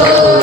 నన్ను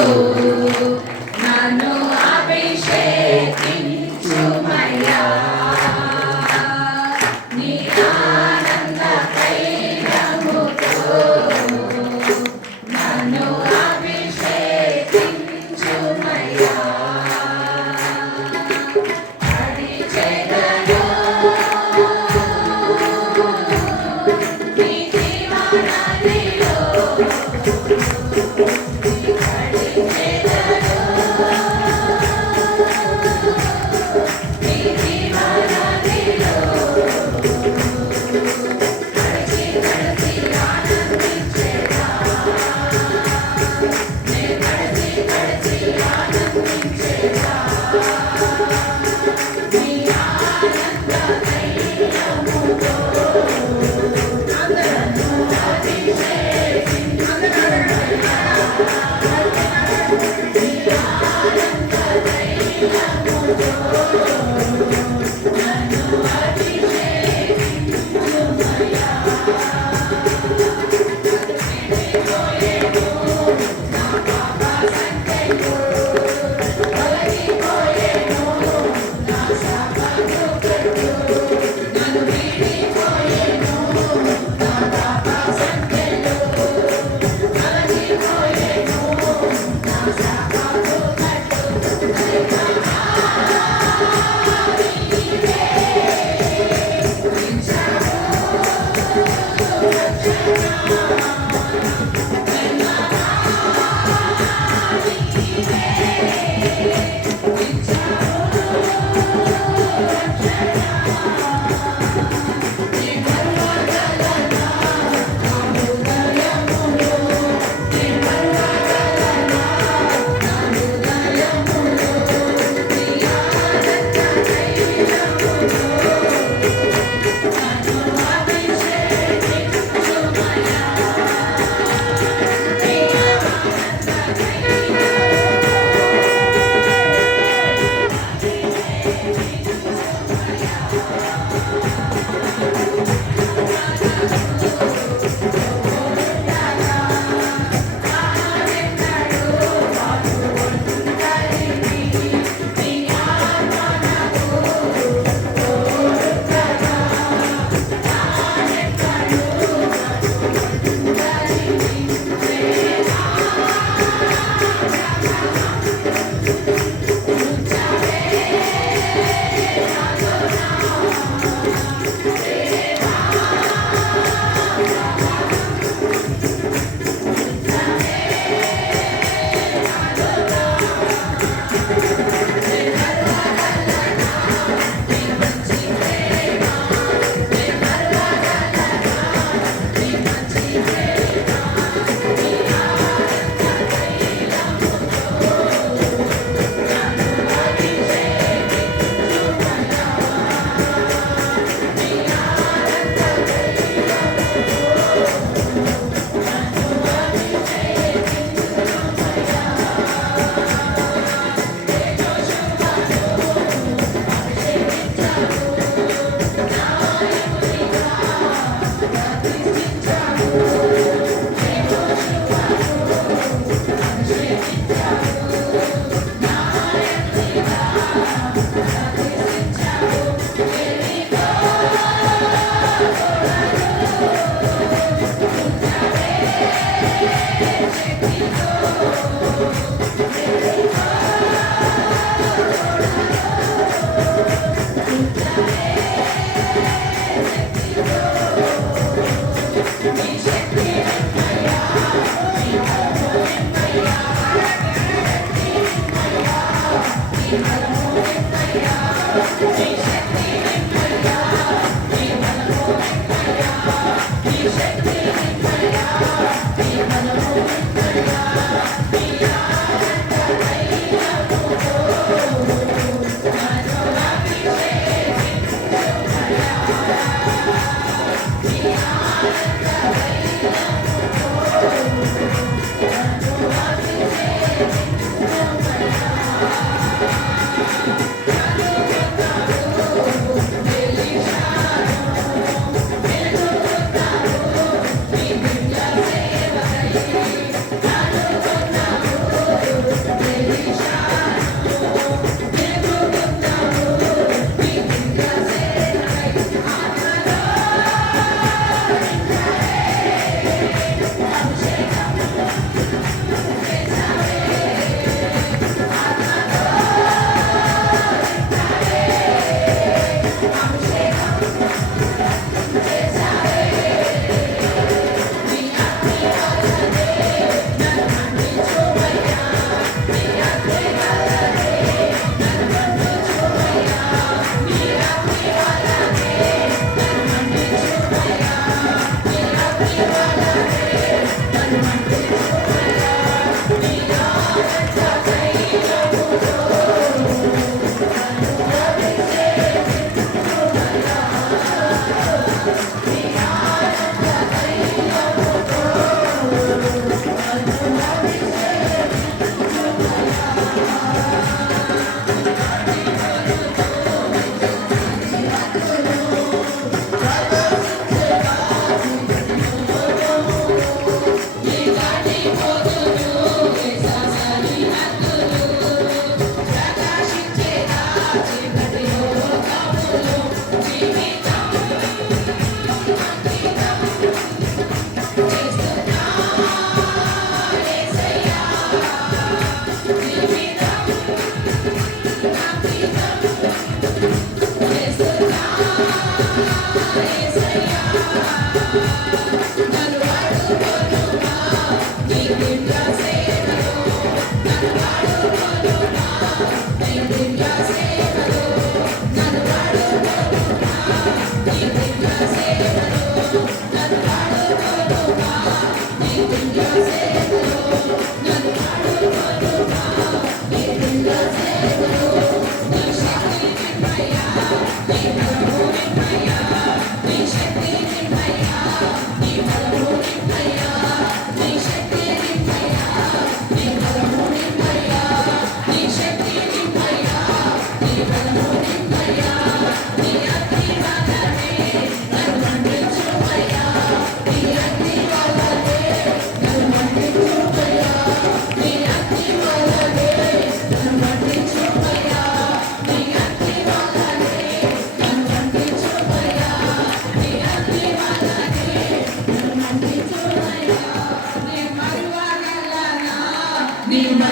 내 눈결 새도록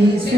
His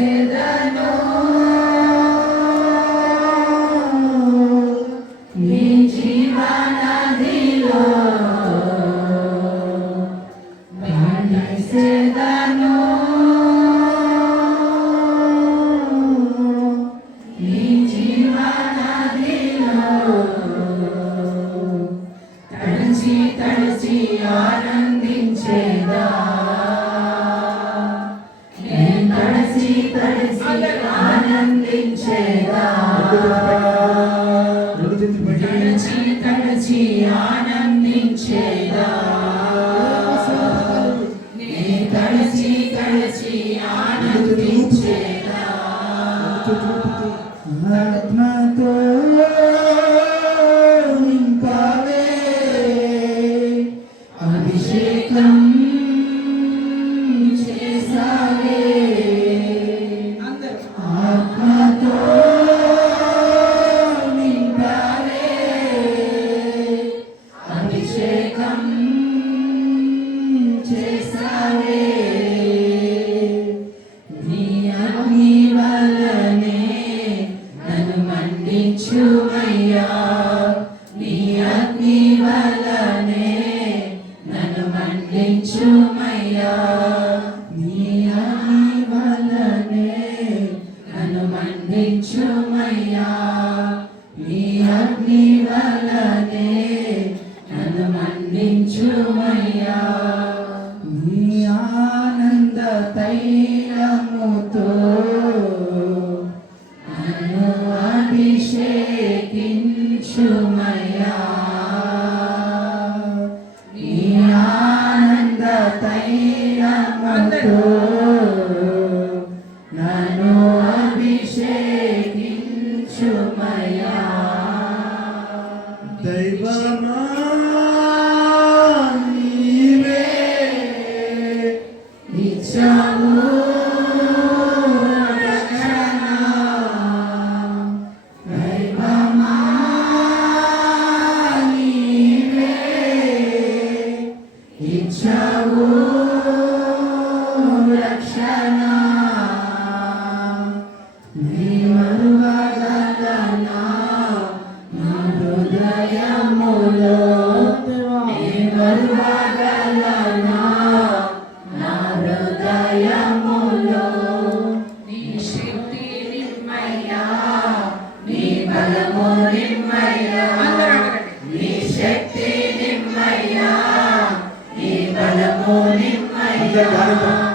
ఉంచుమయ్యా నీ ఆనంద తైలముతో నన్ను అభిషేకించుమయ్యా. నీ ఆనంద తైలముతో నన్ను అభిషేకించుమయ్యా. Morning, my darling.